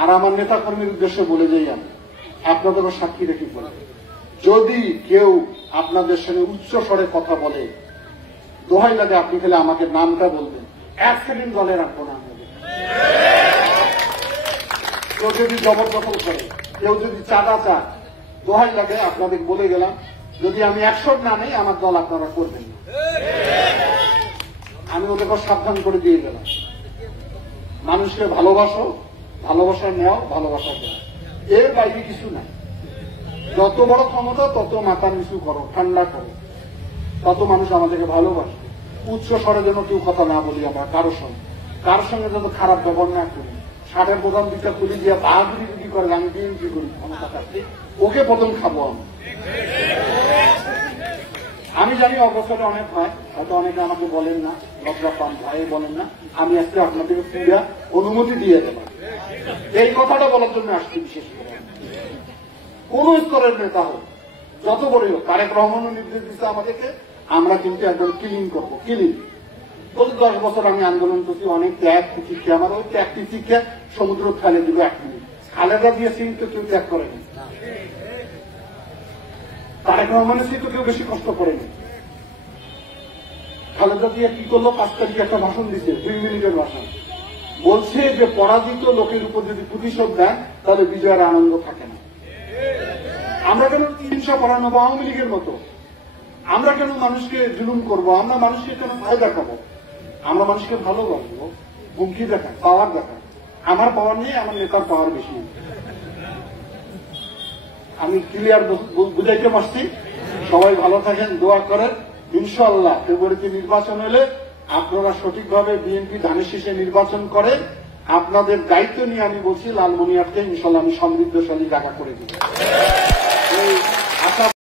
আর আমার নেতা কর্মীর উদ্দেশ্যে বলে যাই আমি, আপনাদেরও সাক্ষী রেখে বলে, যদি কেউ আপনাদের সঙ্গে উচ্চ স্বরে কথা বলে, দোহাই লাগে আপনি খেলে আমাকে নামটা বলবেন, 1 সেকেন্ড দলে রাখবো না। কেউ যদি জবরদখল করে, কেউ যদি চাঁদা চায়, দোহাই লাগে আপনাদের বলে গেলাম, যদি আমি 100 না নেই আমার দল আপনারা করবেন না। আমি ওদেরকে সাবধান করে দিয়ে গেলাম, মানুষকে ভালোবাসো, ভালোবাসা নেও, ভালোবাসা দেও, এর বাইরে কিছু নাই। যত বড় ক্ষমতা তত মাথা নিচু করো, ঠান্ডা করো, তত মানুষ আমাদেরকে ভালোবাসে। উচ্চ স্বরে যেন কেউ কথা না বলি আমরা কারোর সঙ্গে যেন খারাপ ব্যবহার না করি। ষাটের প্রধান দুইটা তুলি দিয়ে বাহাদুরি যদি করে, আমি বিএনপি করি, ক্ষমতা থাকলে ওকে প্রথম খাবো আমি জানি অবসরে অনেক হয়, হয়তো অনেকে আমাকে বলেন না, লজ্জা পান, ভয়ে বলেন না। আমি আজকে আপনাদেরকে পুরা অনুমতি দিয়ে দেব, এই কথাটা বলার জন্য আসছি। বিশেষ করে কোন স্তরের নেতা হোক, যত বড়ই হোক, তারেক রহমানও নির্দেশ দিচ্ছে আমাদেরকে, আমরা কিন্তু একদম ক্লিন করবো। ক্লিন বলতে 10 বছর আমি আন্দোলন করছি, অনেক ত্যাগ শিক্ষা, আমার ওই ত্যাগটি শিক্ষা সমুদ্র ফেলে দিব 1 মিনিট। খালেদা দিয়েছি তো কেউ ত্যাগ করেনি, তারেক রহমানের তো কেউ বেশি কষ্ট করেনি। খালেদা দিয়ে কি করলো, 5 তারিখে একটা ভাষণ দিচ্ছে, 2 মিনিটের ভাষণ, বলছে যে পরাজিত লোকের উপর যদি প্রতিশোধ দেন তাহলে বিজয়ের আনন্দ থাকে না। আমরা কেন হিংসা করানো আওয়ামী লীগের মতো, আমরা কেন মানুষকে জুলুম করবো, আমরা মানুষকে কেন ভয় দেখাবো, আমরা মানুষকে ভালোবাসবো, হুমকি দেখায়, পাওয়ার দেখায়। আমার পাওয়ার নিয়ে আমার নেতার পাওয়ার বেশি। আমি ক্লিয়ার বুঝাইতে পারছি। সবাই ভালো থাকেন, দোয়া করেন। ইনশাআল্লাহ ফেব্রুয়ারিতে নির্বাচন হলে আপনারা সঠিকভাবে বিএনপি ধানের শীষে নির্বাচন করেন। আপনাদের দায়িত্ব নিয়ে আমি বলছি, লালমনিরহাটকে ইনশাআল্লাহ আমি সমৃদ্ধশালী জায়গা করে দিব।